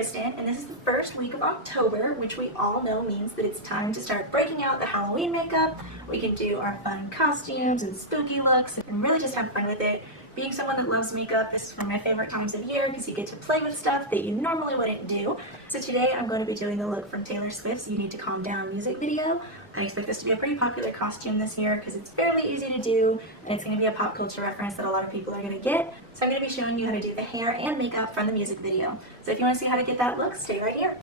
Kristen, and this is the first week of October, which we all know means that it's time to start breaking out the Halloween makeup. We can do our fun costumes and spooky looks and really just have fun with it. Being someone that loves makeup, this is one of my favorite times of year because you get to play with stuff that you normally wouldn't do. So today I'm going to be doing the look from Taylor Swift's You Need to Calm Down music video. I expect this to be a pretty popular costume this year because it's fairly easy to do and it's going to be a pop culture reference that a lot of people are going to get. So I'm going to be showing you how to do the hair and makeup from the music video. So if you want to see how to get that look, stay right here.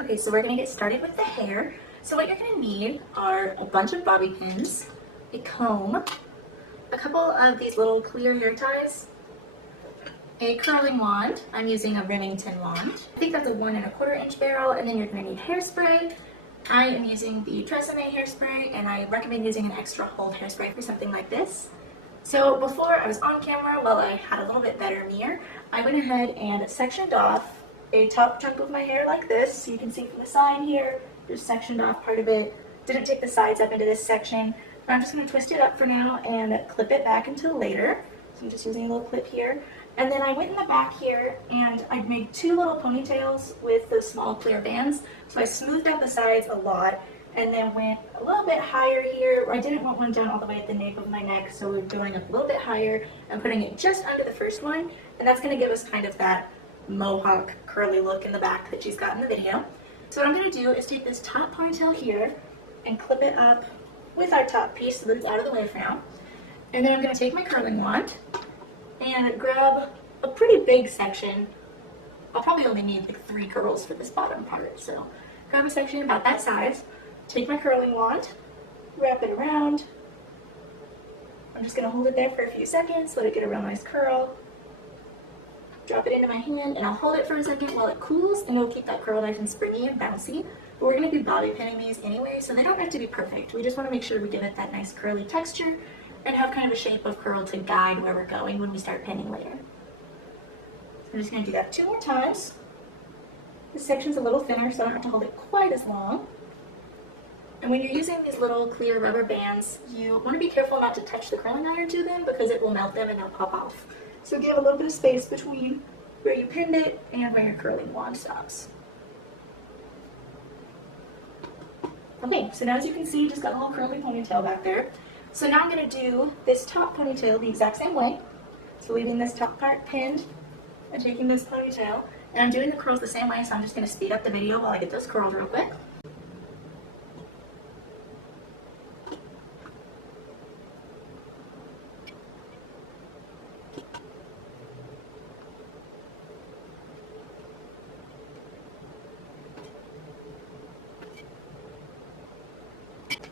Okay, so we're going to get started with the hair. So what you're going to need are a bunch of bobby pins, a comb, a couple of these little clear hair ties, a curling wand. I'm using a Remington wand. I think that's a 1 1/4 inch barrel, and then you're going to need hairspray. I am using the Tresemme hairspray, and I recommend using an extra hold hairspray for something like this. So before I was on camera, while I had a little bit better mirror, I went ahead and sectioned off a top chunk of my hair like this. So you can see from the side here, just sectioned off part of it. Didn't take the sides up into this section. But I'm just going to twist it up for now and clip it back until later. So I'm just using a little clip here. And then I went in the back here and I made 2 little ponytails with those small clear bands. So I smoothed out the sides a lot and then went a little bit higher here. I didn't want one down all the way at the nape of my neck, so we're going up a little bit higher and putting it just under the first one. And that's going to give us kind of that mohawk curly look in the back that she's got in the video. So what I'm going to do is take this top ponytail here and clip it up with our top piece so that it's out of the way for now. And then I'm going to take my curling wand and grab a pretty big section. I'll probably only need like 3 curls for this bottom part, so grab a section about that size, take my curling wand, wrap it around. I'm just going to hold it there for a few seconds, let it get a real nice curl. Drop it into my hand and I'll hold it for a second while it cools, and it'll keep that curl nice and springy and bouncy. But we're going to be bobby pinning these anyway, so they don't have to be perfect. We just want to make sure we give it that nice curly texture and have kind of a shape of curl to guide where we're going when we start pinning later. So I'm just going to do that 2 more times. This section's a little thinner, so I don't have to hold it quite as long. And when you're using these little clear rubber bands, you want to be careful not to touch the curling iron to them because it will melt them and they'll pop off. So give a little bit of space between where you pinned it and where your curling wand stops. Okay, so now as you can see, just got a little curly ponytail back there. So now I'm going to do this top ponytail the exact same way. So leaving this top part pinned and taking this ponytail. And I'm doing the curls the same way, so I'm just going to speed up the video while I get those curled real quick.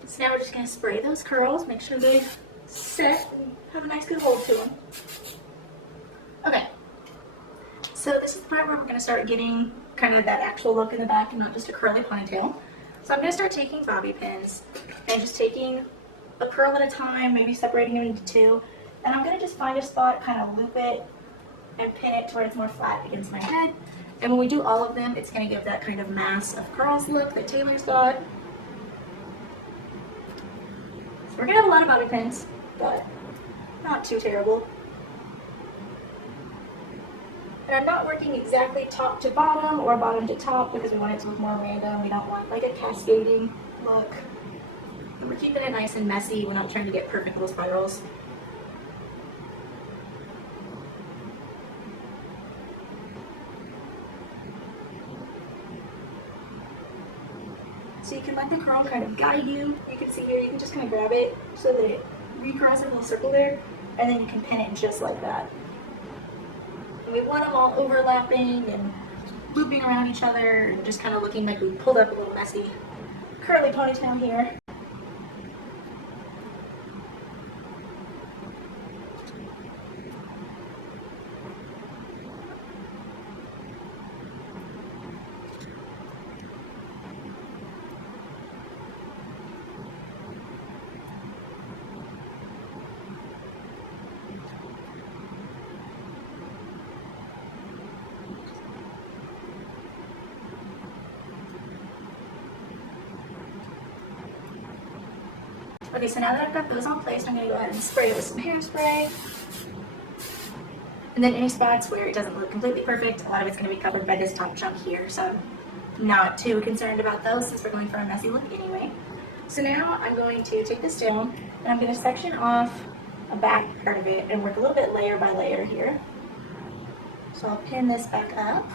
So now we're just going to spray those curls, make sure they set and have a nice good hold to them. Okay, so this is the part where we're going to start getting kind of that actual look in the back and not just a curly ponytail. So I'm going to start taking bobby pins and just taking a curl at a time, maybe separating them into 2. And I'm going to just find a spot, kind of loop it and pin it to where it's more flat against my head. And when we do all of them, it's going to give that kind of mass of curls look that Taylor's got. We're going to have a lot of bobby pins, but not too terrible. And I'm not working exactly top to bottom or bottom to top because we want it to look more random. We don't want like a cascading look. And we're keeping it nice and messy. We're not trying to get perfect little spirals. So you can let the curl kind of guide you. You can see here, you can just kind of grab it so that it recurls a little circle there, and then you can pin it just like that. And we want them all overlapping and looping around each other, and just kind of looking like we pulled up a little messy curly ponytail here. Okay, so now that I've got those all placed, I'm going to go ahead and spray it with some hairspray. And then any spots where it doesn't look completely perfect, a lot of it's going to be covered by this top chunk here, so I'm not too concerned about those since we're going for a messy look anyway. So now I'm going to take this down and I'm going to section off a back part of it and work a little bit layer by layer here. So I'll pin this back up.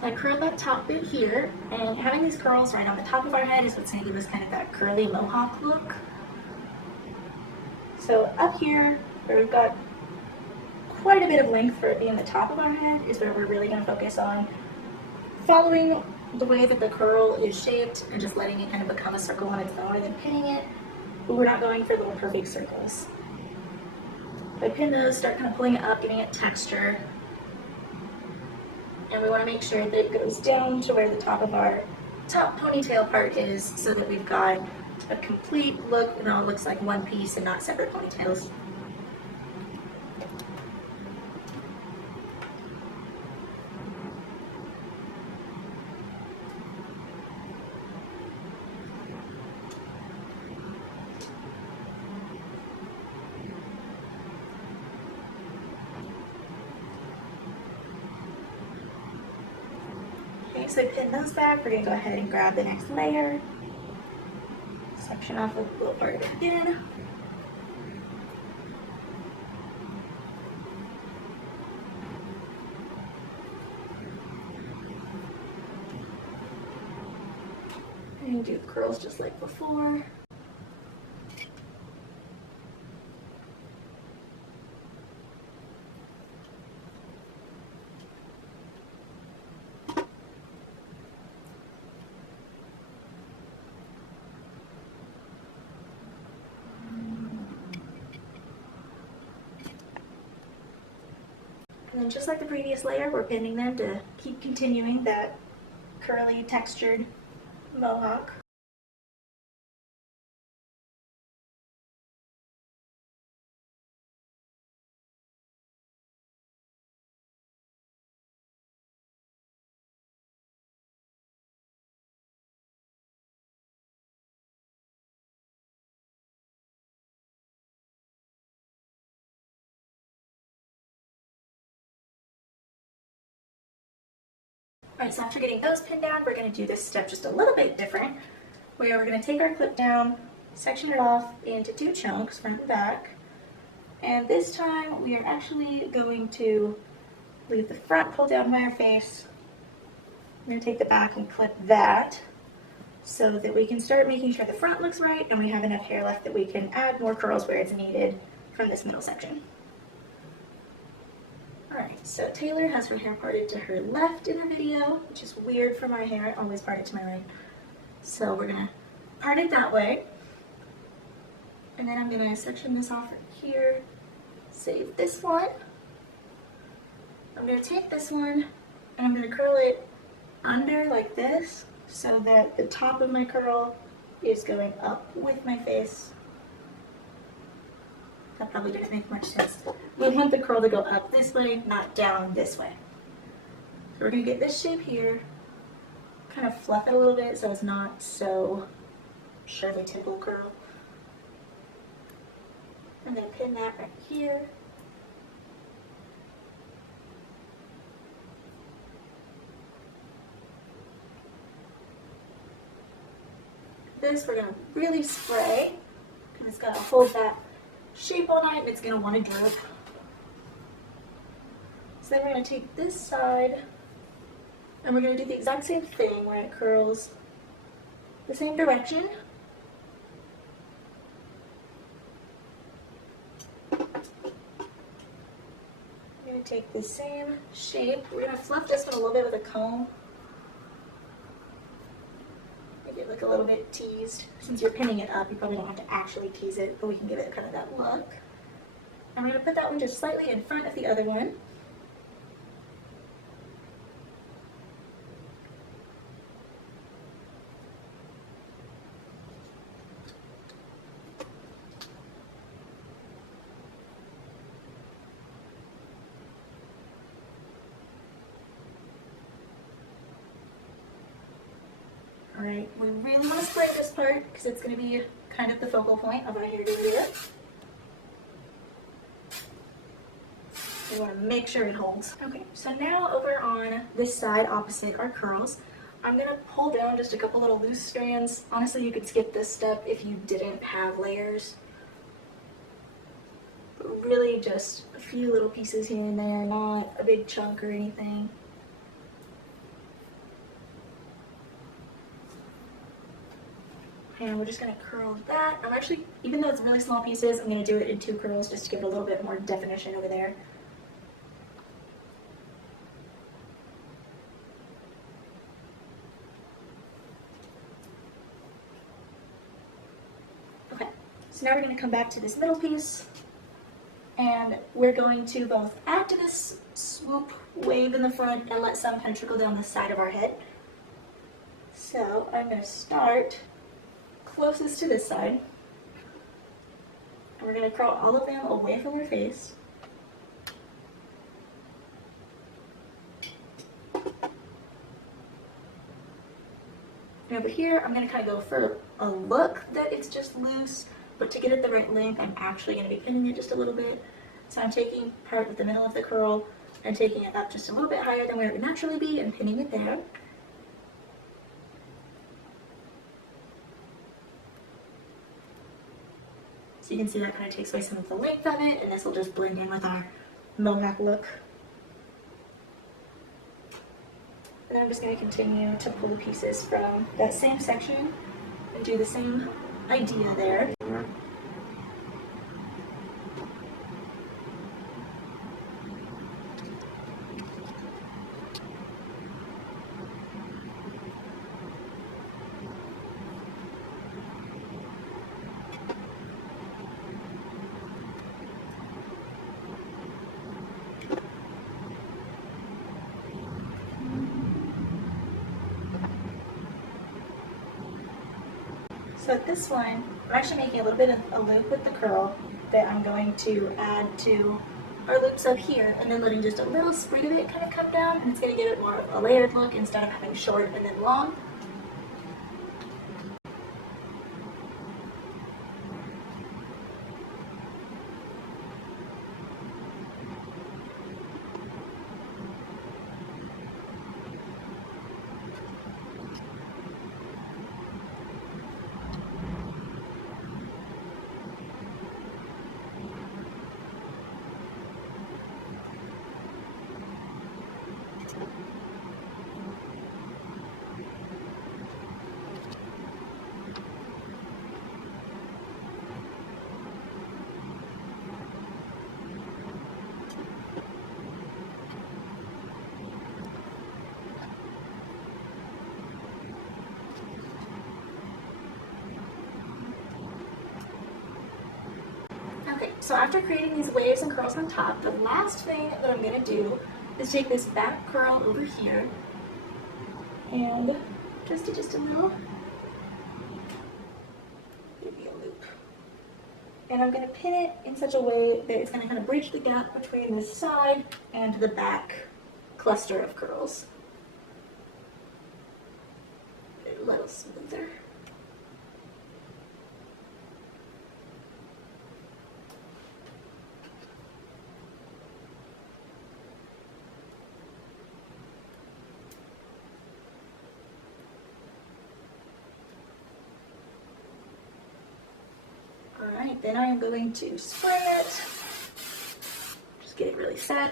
So I curled that top bit here, and having these curls right on the top of our head is what's going to give us kind of that curly mohawk look. So up here, where we've got quite a bit of length for it being the top of our head, is where we're really going to focus on following the way that the curl is shaped and just letting it kind of become a circle on its own and then pinning it, but we're not going for little perfect circles. If I pin those, start kind of pulling it up, giving it texture. And we want to make sure that it goes down to where the top of our top ponytail part is so that we've got a complete look and it all looks like one piece and not separate ponytails. Okay, so pin those back. We're going to go ahead and grab the next layer. Section off a little part of it again. And do the curls just like before. And then just like the previous layer, we're pinning them to keep continuing that curly textured mohawk. Alright, so after getting those pinned down, we're going to do this step just a little bit different, where we're going to take our clip down, section it off into two chunks, front and back, and this time we are actually going to leave the front pulled down by our face. I'm going to take the back and clip that so that we can start making sure the front looks right and we have enough hair left that we can add more curls where it's needed from this middle section. Alright, so Taylor has her hair parted to her left in the video, which is weird for my hair. I always part it to my right. So we're going to part it that way. And then I'm going to section this off right here. Save this one. I'm going to take this one and I'm going to curl it under like this so that the top of my curl is going up with my face. That probably didn't make much sense. We want the curl to go up this way, not down this way. So we're going to get this shape here, kind of fluff it a little bit so it's not so Shirley Temple curl. I'm going to pin that right here. This we're going to really spray because it's going to hold that shape all night and it's going to want to drip. So then we're going to take this side and we're going to do the exact same thing where it curls the same direction. I'm going to take the same shape. We're going to fluff this one a little bit with a comb. Make it look a little bit teased. Since you're pinning it up, you probably don't have to actually tease it, but we can give it kind of that look. I'm going to put that one just slightly in front of the other one. Alright, we really want to spray this part because it's going to be kind of the focal point of our hairdo later. We want to make sure it holds. Okay, so now over on this side opposite our curls, I'm going to pull down just a couple little loose strands. Honestly, you could skip this step if you didn't have layers. But really just a few little pieces here and there, not a big chunk or anything. And we're just going to curl that. I'm actually, even though it's really small pieces, I'm going to do it in 2 curls just to give it a little bit more definition over there. Okay, so now we're going to come back to this middle piece, and we're going to both add to this swoop wave in the front and let some kind of trickle down the side of our head. So I'm going to start closest to this side, and we're going to curl all of them away from our face. And over here, I'm going to kind of go for a look that it's just loose, but to get it the right length, I'm actually going to be pinning it just a little bit. So I'm taking part of the middle of the curl and taking it up just a little bit higher than where it would naturally be and pinning it there. So you can see that kind of takes away some of the length of it, and this will just blend in with our mohawk look. And then I'm just going to continue to pull pieces from that same section and do the same idea there. So at this one, I'm actually making a little bit of a loop with the curl that I'm going to add to our loops up here, and then letting just a little sprig of it kind of come down, and it's going to give it more of a layered look instead of having short and then long. Okay, so after creating these waves and curls on top, the last thing that I'm going to do is take this back curl over here and just a little, maybe a loop. And I'm going to pin it in such a way that it's going to kind of bridge the gap between this side and the back cluster of curls. A little smoother. Alright, then I am going to spray it, just get it really set,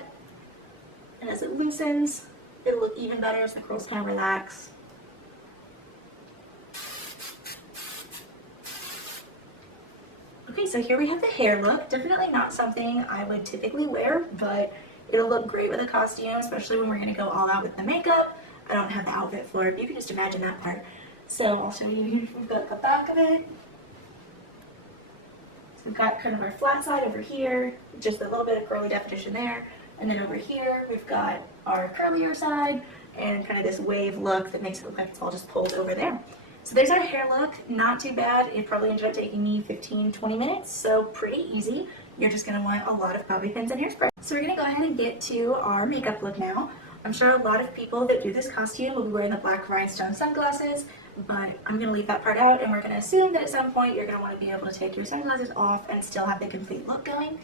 and as it loosens, it'll look even better as the curls kind of relax. Okay, so here we have the hair look. Definitely not something I would typically wear, but it'll look great with a costume, especially when we're going to go all out with the makeup. I don't have the outfit for it, but you can just imagine that part. So I'll show you, we've got the back of it. So we've got kind of our flat side over here, just a little bit of curly definition there. And then over here, we've got our curlier side and kind of this wave look that makes it look like it's all just pulled over there. So there's our hair look. Not too bad. It probably ended up taking me 15-20 minutes, so pretty easy. You're just going to want a lot of bobby pins and hairspray. So we're going to go ahead and get to our makeup look now. I'm sure a lot of people that do this costume will be wearing the black rhinestone sunglasses, but I'm going to leave that part out, and we're going to assume that at some point you're going to want to be able to take your sunglasses off and still have the complete look going.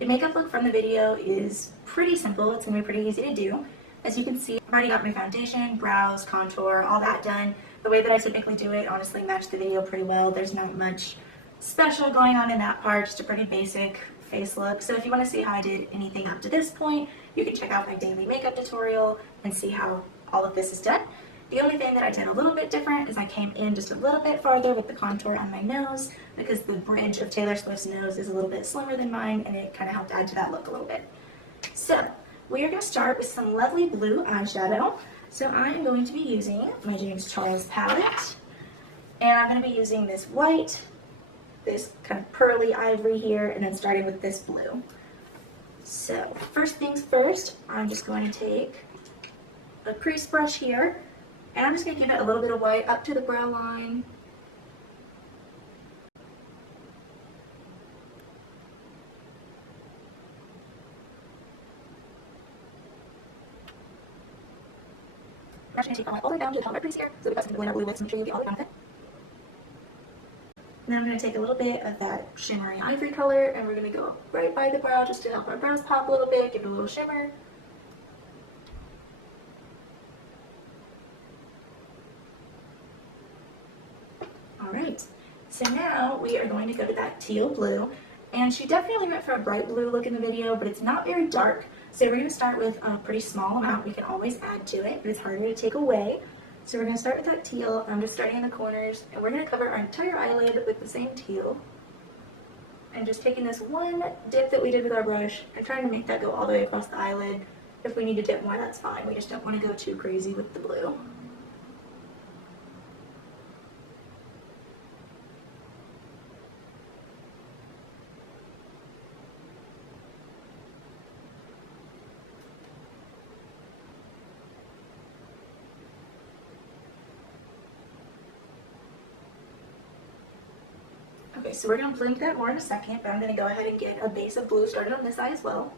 The makeup look from the video is pretty simple. It's going to be pretty easy to do. As you can see, I've already got my foundation, brows, contour, all that done. The way that I typically do it honestly matched the video pretty well. There's not much special going on in that part, just a pretty basic face look. So if you want to see how I did anything up to this point, you can check out my daily makeup tutorial and see how all of this is done. The only thing that I did a little bit different is I came in just a little bit farther with the contour on my nose, because the bridge of Taylor Swift's nose is a little bit slimmer than mine, and it kind of helped add to that look a little bit. So we are going to start with some lovely blue eyeshadow. So I am going to be using my James Charles palette, and I'm going to be using this white, this kind of pearly ivory here, and then starting with this blue. So first things first, I'm just going to take a crease brush here, and I'm just going to give it a little bit of white up to the brow line. I'm actually going to take all the way down to the top of my crease here, so we've got some blue with, so make sure you get all the way down with it. And then I'm going to take a little bit of that shimmery ivory color, and we're going to go right by the brow just to help our brows pop a little bit, give it a little shimmer. Alright, so now we are going to go to that teal blue, and she definitely went for a bright blue look in the video, but it's not very dark, so we're going to start with a pretty small amount. We can always add to it, but it's harder to take away. So we're going to start with that teal. I'm just starting in the corners, and we're going to cover our entire eyelid with the same teal. And just taking this one dip that we did with our brush and trying to make that go all the way across the eyelid. If we need to dip more, that's fine. We just don't want to go too crazy with the blue. Okay, so we're going to blend that more in a second, but I'm going to go ahead and get a base of blue started on this side as well.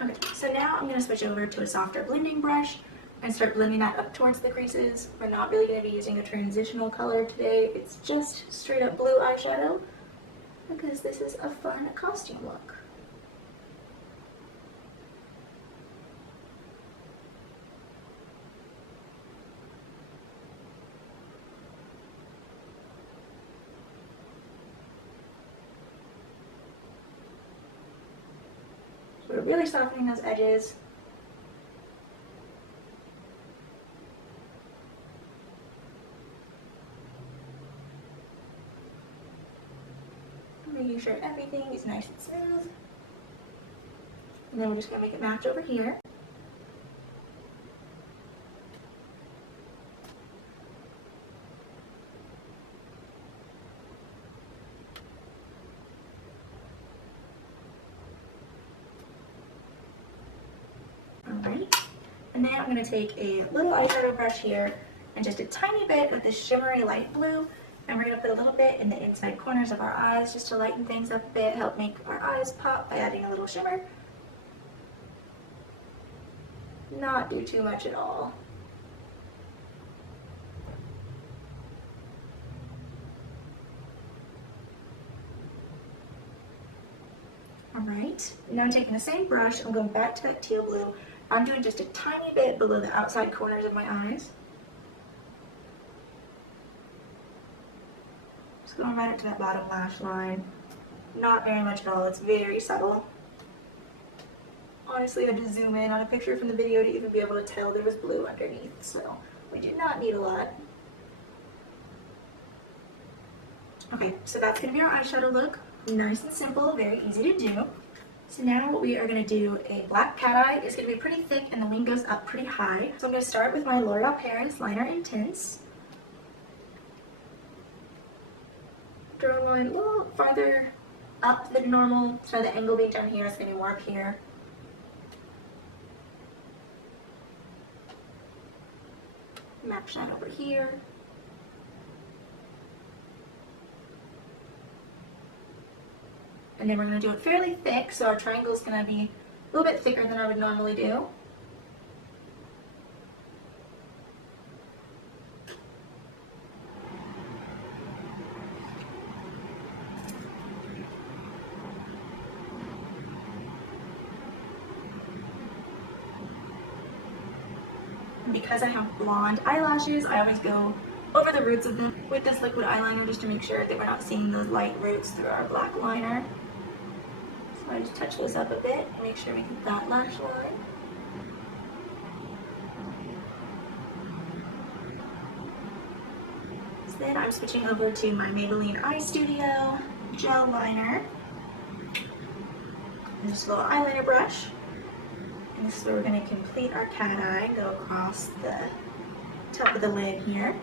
Okay, so now I'm going to switch over to a softer blending brush and start blending that up towards the creases. We're not really going to be using a transitional color today. It's just straight up blue eyeshadow, because this is a fun costume look. So we're really softening those edges. Making sure everything is nice and smooth. And then we're just going to make it match over here. Alright, and then I'm going to take a little eyeshadow brush here and just a tiny bit of this shimmery light blue, and we're going to put a little bit in the inside corners of our eyes just to lighten things up a bit, help make our eyes pop by adding a little shimmer. Not do too much at all. Alright, now I'm taking the same brush, I'm going back to that teal blue. I'm doing just a tiny bit below the outside corners of my eyes. Just going right up to that bottom lash line. Not very much at all, it's very subtle. Honestly, I had to zoom in on a picture from the video to even be able to tell there was blue underneath, so we do not need a lot. Okay, so that's going to be our eyeshadow look. Nice and simple, very easy to do. So now we are going to do a black cat eye. It's going to be pretty thick and the wing goes up pretty high. So I'm going to start with my L'Oreal Paris Liner Intense. Draw a line a little farther up than normal. So the angle being down here is going to be more up here. Match that over here. And then we're going to do it fairly thick, so our triangle is going to be a little bit thicker than I would normally do. Because I have blonde eyelashes, I always go over the roots of them with this liquid eyeliner just to make sure that we're not seeing those light roots through our black liner. So I just touch those up a bit and make sure we get that lash line. So then I'm switching over to my Maybelline Eye Studio gel liner. And just a little eyeliner brush. And this is where we're going to complete our cat eye and go across the top of the lid here.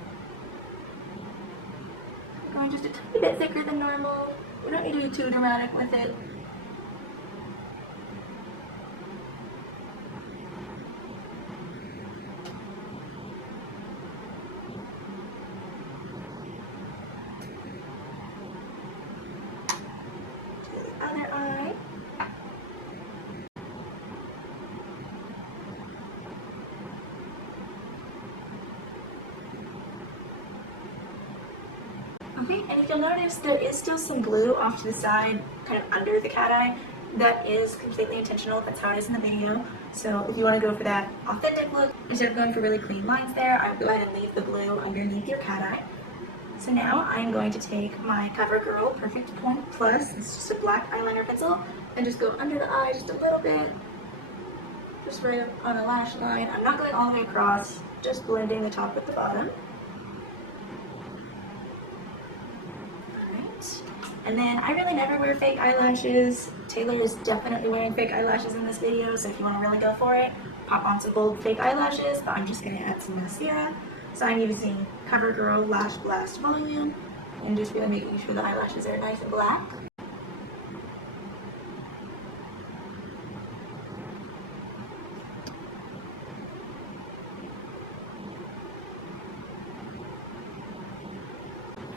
Going just a tiny bit thicker than normal. We don't need to be too dramatic with it. To the other eye. Okay, and if you'll notice, there is still some glue off to the side, kind of under the cat eye. That is completely intentional. That's how it is in the video. So if you want to go for that authentic look, instead of going for really clean lines there, I would go ahead and leave the glue underneath your cat eye. So now I'm going to take my CoverGirl Perfect Point Plus, it's just a black eyeliner pencil, and just go under the eye just a little bit, just right on a lash line. I'm not going all the way across, just blending the top with the bottom. And then I really never wear fake eyelashes. Taylor is definitely wearing fake eyelashes in this video, so if you want to really go for it, pop on some bold fake eyelashes, but I'm just going to add some mascara. So I'm using CoverGirl Lash Blast Volume, and just really making sure the eyelashes are nice and black.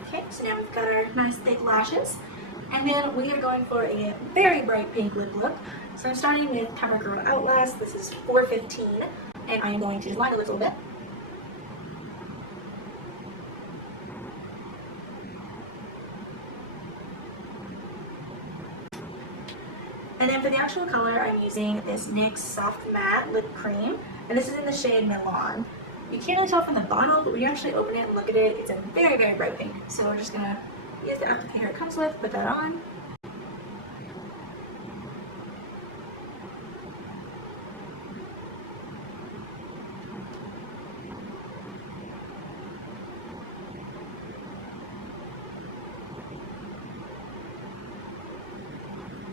Okay, so now we've got our nice thick lashes, and then we are going for a very bright pink lip look. So I'm starting with CoverGirl Outlast. This is 415, and I am going to line the lips a little bit. And then for the actual color, I'm using this NYX Soft Matte Lip Cream, and this is in the shade Milan. You can't really tell from the bottle, but when you actually open it and look at it, it's a very, very bright pink. So we're just going to use the applicator it comes with, put that on.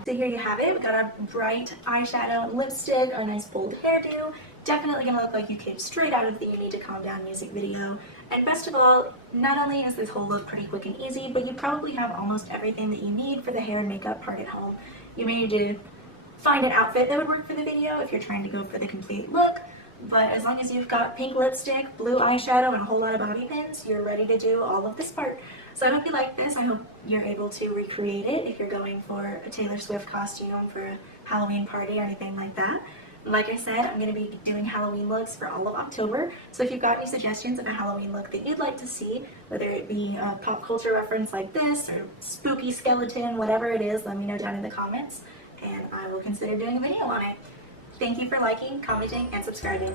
So here you have it. We got a bright eyeshadow, lipstick, a nice bold hairdo. Definitely gonna look like you came straight out of the You Need to Calm Down music video. And best of all, not only is this whole look pretty quick and easy, but you probably have almost everything that you need for the hair and makeup part at home. You may need to find an outfit that would work for the video if you're trying to go for the complete look, but as long as you've got pink lipstick, blue eyeshadow, and a whole lot of bobby pins, you're ready to do all of this part. So I hope you like this. I hope you're able to recreate it if you're going for a Taylor Swift costume for a Halloween party or anything like that. Like I said, I'm going to be doing Halloween looks for all of October, so if you've got any suggestions of a Halloween look that you'd like to see, whether it be a pop culture reference like this, or spooky skeleton, whatever it is, let me know down in the comments, and I will consider doing a video on it. Thank you for liking, commenting, and subscribing.